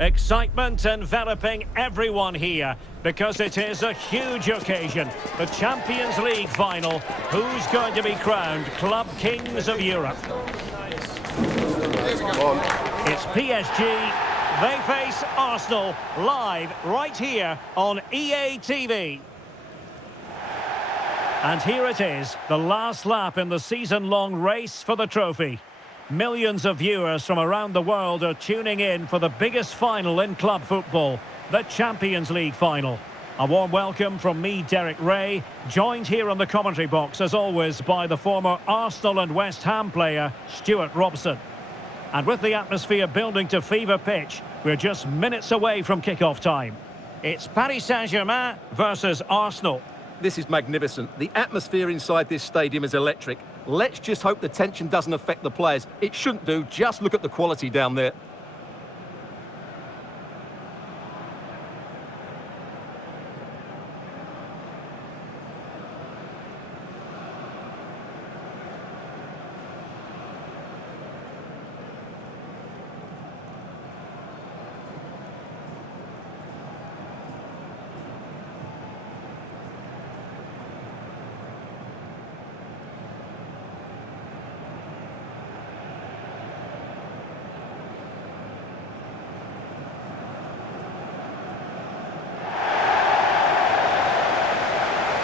Excitement enveloping everyone here because it is a huge occasion. The Champions League Final. Who's going to be crowned Club Kings of Europe? It's PSG. They face Arsenal live right here on EA TV. And here it is, the last lap in the season-long race for the trophy. Millions of viewers from around the world are tuning in for the biggest final in club football, the Champions League Final. A warm welcome from me, Derek Ray, joined here on the commentary box, as always, by the former Arsenal and West Ham player, Stuart Robson. And with the atmosphere building to fever pitch, we're just minutes away from kick-off time. It's Paris Saint-Germain versus Arsenal. This is magnificent. The atmosphere inside this stadium is electric. Let's just hope the tension doesn't affect the players. It shouldn't do. Just look at the quality down there.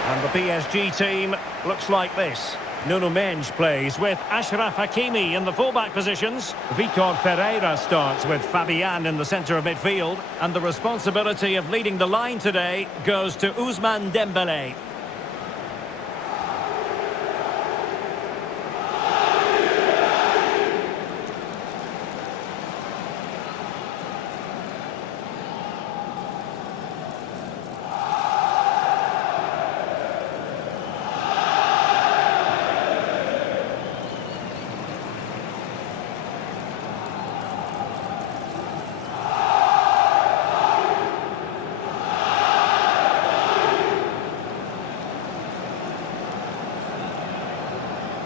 And the PSG team looks like this. Nuno Mendes plays with Achraf Hakimi in the fullback positions. Vitor Ferreira starts with Fabian in the centre of midfield. And the responsibility of leading the line today goes to Ousmane Dembélé.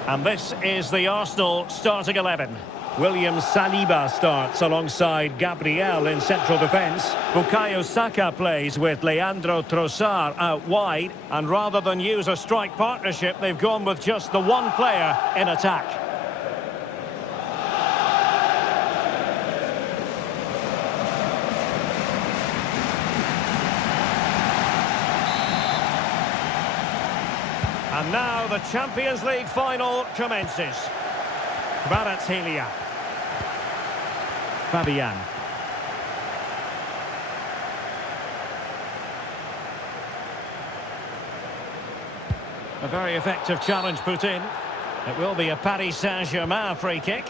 And this is the Arsenal starting 11. William Saliba starts alongside Gabriel in central defence. Bukayo Saka plays with Leandro Trossard out wide. And rather than use a strike partnership, they've gone with just the one player in attack. And now the Champions League Final commences. Kvaratskhelia. Fabian. A very effective challenge put in. It will be a Paris Saint-Germain free kick.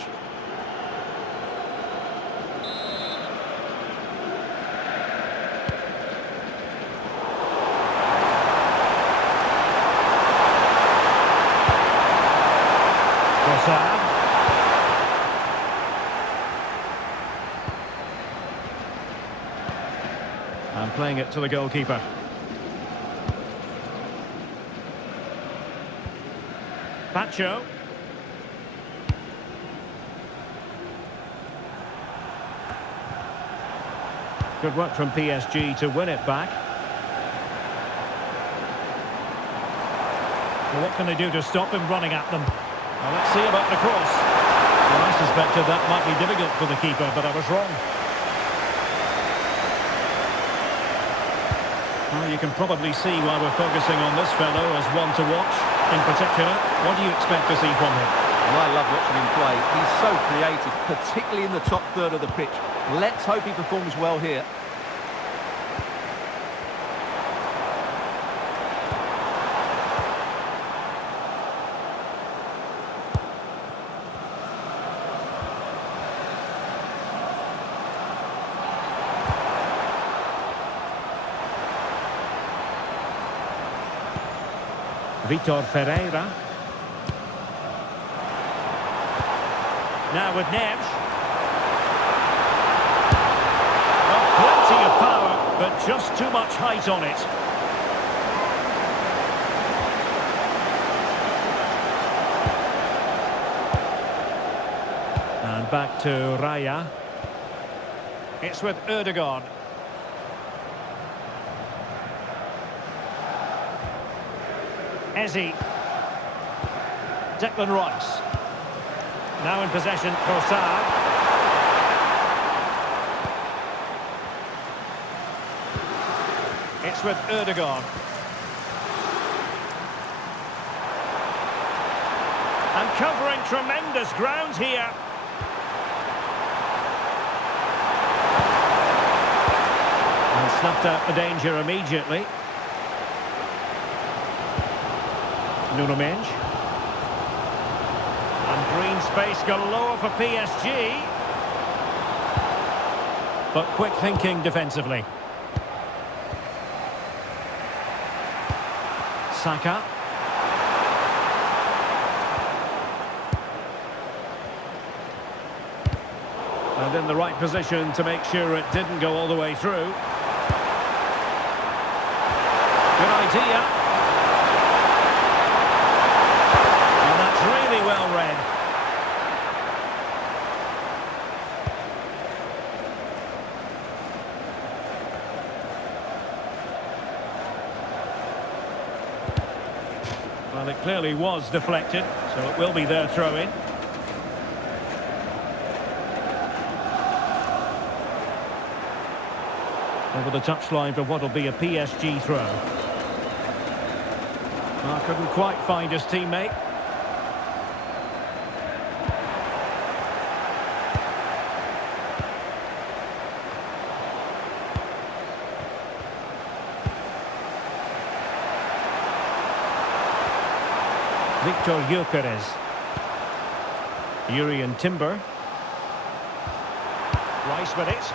And playing it to the goalkeeper. Pacho. Good work from PSG to win it back. Well, what can they do to stop him running at them? Well, let's see about the cross. Well, I suspected that might be difficult for the keeper, but I was wrong. Well, you can probably see why we're focusing on this fellow as one to watch. In particular, what do you expect to see from him? Well, I love watching him play. He's so creative, particularly in the top third of the pitch. Let's hope he performs well here. Vitor Ferreira. Now with Neves. Well, plenty of power, but just too much height on it. And back to Raya. It's with Erdogan. Eze. Declan Rice. Now in possession, Trossard. It's with Erdogan. And covering tremendous ground here. And snuffed out the danger immediately. Nuno Mendes. And green space galore for PSG. But quick thinking defensively. Saka. And in the right position to make sure it didn't go all the way through. Good idea. And that's really well read. Well, it clearly was deflected, so it will be their throw-in. Over the touchline for what will be a PSG throw. Oh, couldn't quite find his teammate. Victor Gyökeres. Urian Timber. Rice with it.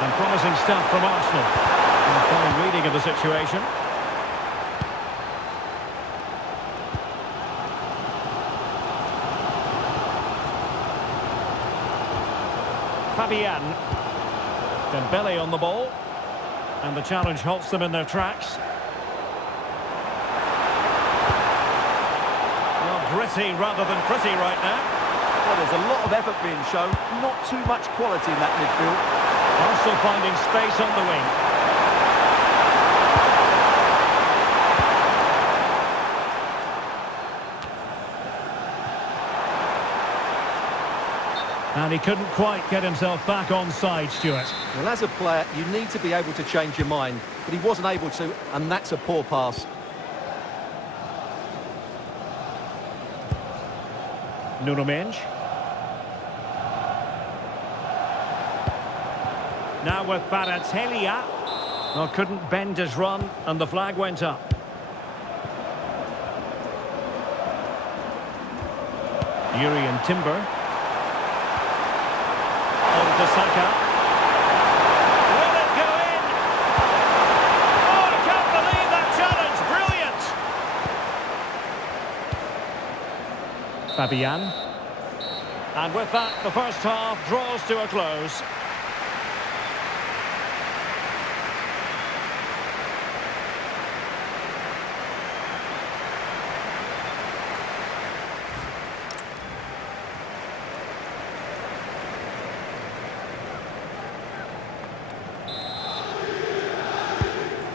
And promising stuff from Arsenal. And a fine reading of the situation. Fabian. Dembele on the ball. And the challenge halts them in their tracks. Well, gritty rather than pretty right now. Well, there's a lot of effort being shown. Not too much quality in that midfield. Arsenal finding space on the wing. And he couldn't quite get himself back on side, Stuart. Well, as a player, you need to be able to change your mind. But he wasn't able to, and that's a poor pass. Nuno Mendes. Now with Kvaratskhelia. Well, couldn't bend his run, and the flag went up. Urian Timber. On to Saka. Will it go in? Oh, I can't believe that challenge. Brilliant. Fabian. And with that, the first half draws to a close.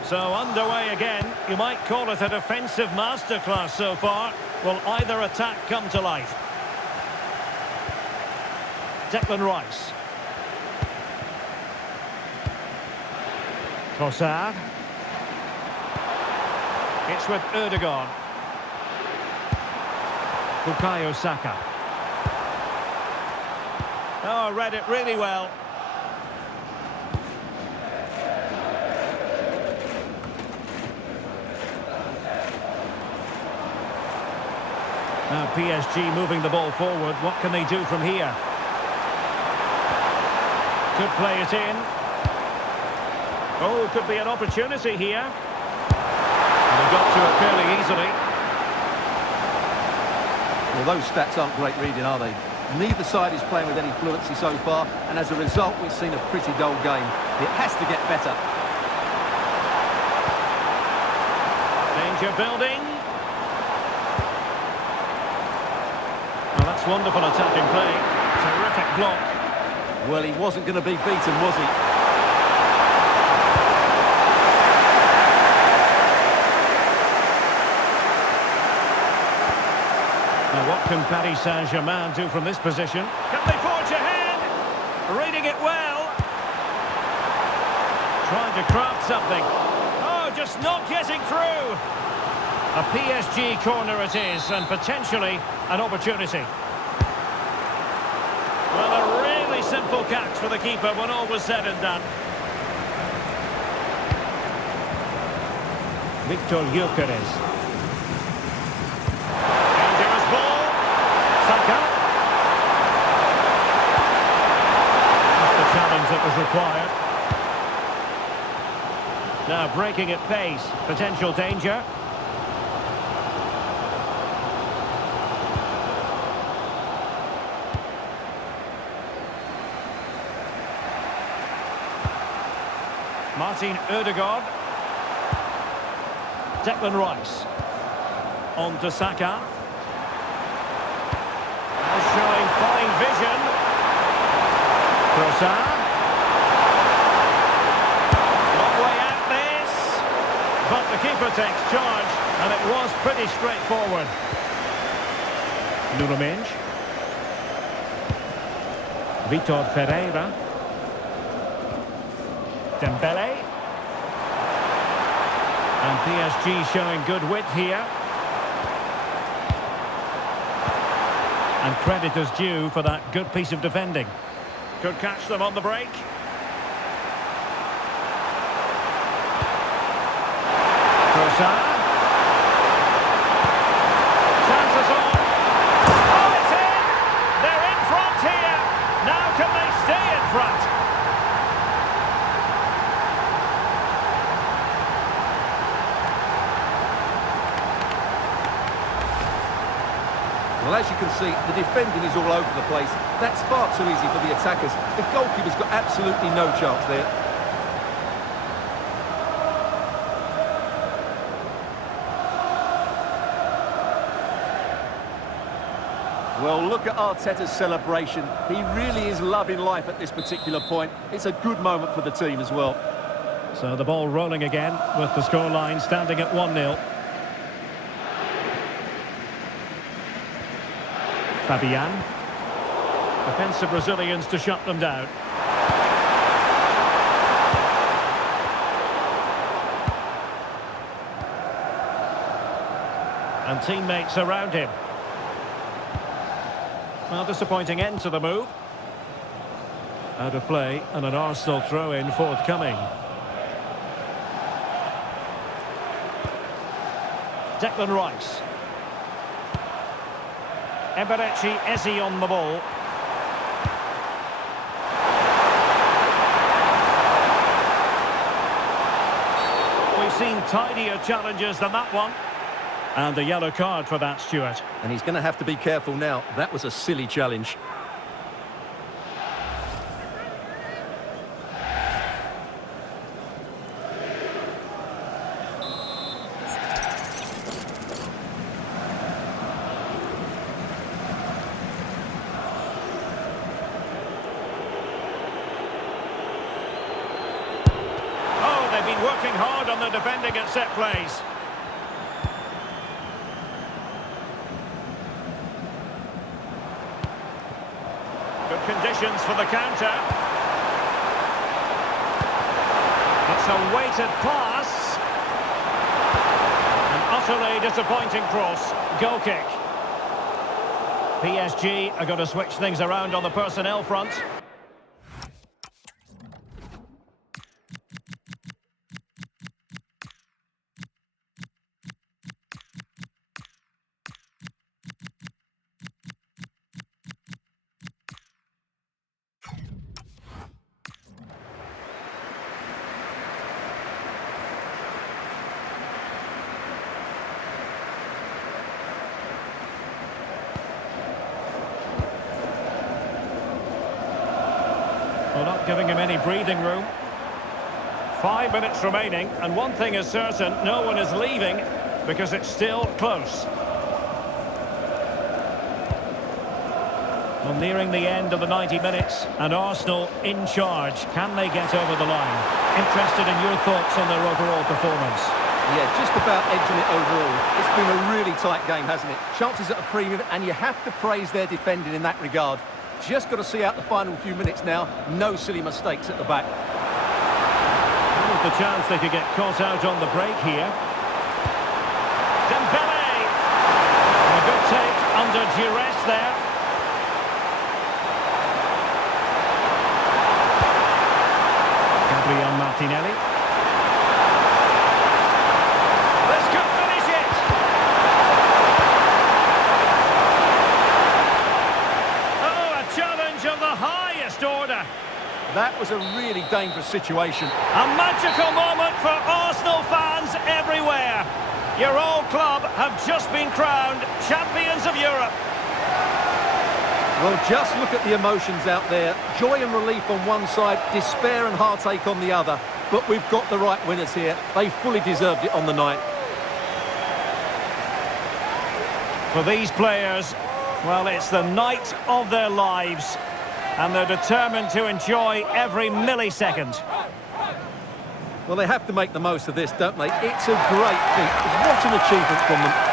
So underway again. You might call it a defensive masterclass so far. Will either attack come to life? Declan Rice. Trossard. It's with Erdogan. Bukayo Saka. Oh, read it really well. Now PSG moving the ball forward. What can they do from here? Could play it in. Oh, could be an opportunity here. And they got to it fairly easily. Well, those stats aren't great reading, are they? Neither side is playing with any fluency so far, and as a result, we've seen a pretty dull game. It has to get better. Danger building. Well, that's wonderful attacking play. Terrific block. Well, he wasn't going to be beaten, was he? Now, what can Paris Saint-Germain do from this position? Can they forge ahead? Reading it well. Trying to craft something. Oh, just not getting through. A PSG corner it is, and potentially an opportunity. Well, a really simple catch for the keeper when all was said and done. Victor Gyökeres. Dangerous ball. Saka. That's the challenge that was required. Now breaking at pace. Potential danger. Martin Ødegaard. Declan Rice. On to Saka. Showing fine vision. Trossard. Long way out this. But the keeper takes charge, and it was pretty straightforward. Nuno Mendes. Vitor Ferreira. Dembele. And PSG showing good width here. And credit is due for that good piece of defending. Could catch them on the break. Trossard. Chances on. Oh, it's in! They're in front here. Now can they stay in front? Well, as you can see, the defending is all over the place. That's far too easy for the attackers. The goalkeeper's got absolutely no chance there. Well, look at Arteta's celebration. He really is loving life at this particular point. It's a good moment for the team as well. So the ball rolling again with the scoreline standing at 1-0. Fabian. Defensive Brazilians to shut them down. And teammates around him. Well, disappointing end to the move. Out of play and an Arsenal throw-in forthcoming. Declan Rice. Eberechi Eze on the ball. We've seen tidier challenges than that one. And a yellow card for that, Stuart. And he's going to have to be careful now. That was a silly challenge. They've been working hard on the defending at set plays. Good conditions for the counter. It's a weighted pass. An utterly disappointing cross. Goal kick. PSG are going to switch things around on the personnel front. Well, not giving him any breathing room. 5 minutes remaining, and one thing is certain, no one is leaving because it's still close. Well, nearing the end of the 90 minutes, and Arsenal in charge. Can they get over the line? Interested in your thoughts on their overall performance? Yeah, just about edging it overall. It's been a really tight game, hasn't it? Chances at a premium, and you have to praise their defending in that regard. Just got to see out the final few minutes now. No silly mistakes at the back. There's the chance they could get caught out on the break here. Dembele! A good take under duress there. Gabriel Martinelli. This could finish it! Oh, a challenge of the highest order. That was a really dangerous situation. A magical moment for Arsenal fans everywhere. Your old club have just been crowned champions of Europe. Well, just look at the emotions out there. Joy and relief on one side, despair and heartache on the other. But we've got the right winners here. They fully deserved it on the night. For these players, well, it's the night of their lives, and they're determined to enjoy every millisecond. Well, they have to make the most of this, don't they? It's a great feat. What an achievement from them.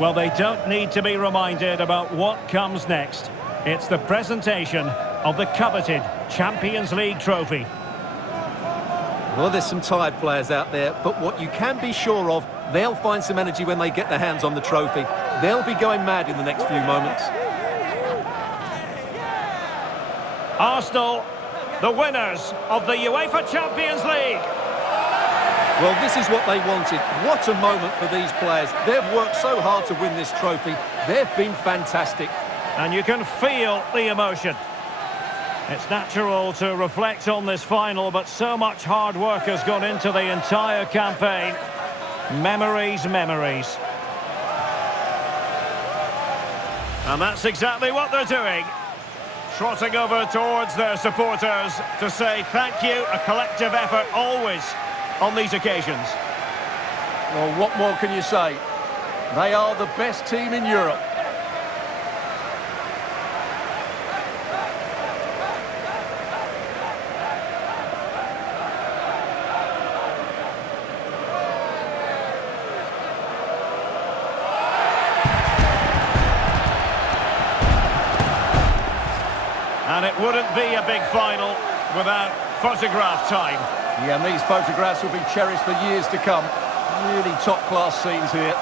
Well, they don't need to be reminded about what comes next. It's the presentation of the coveted Champions League trophy. Well, there's some tired players out there, but what you can be sure of, they'll find some energy when they get their hands on the trophy. They'll be going mad in the next few moments. Arsenal, the winners of the UEFA Champions League. Well, this is what they wanted. What a moment for these players. They've worked so hard to win this trophy. They've been fantastic. And you can feel the emotion. It's natural to reflect on this final, but so much hard work has gone into the entire campaign. Memories, memories. And that's exactly what they're doing. Trotting over towards their supporters to say thank you, a collective effort always on these occasions. Well, what more can you say? They are the best team in Europe. And it wouldn't be a big final without photograph time. Yeah, and these photographs will be cherished for years to come. Really top-class scenes here.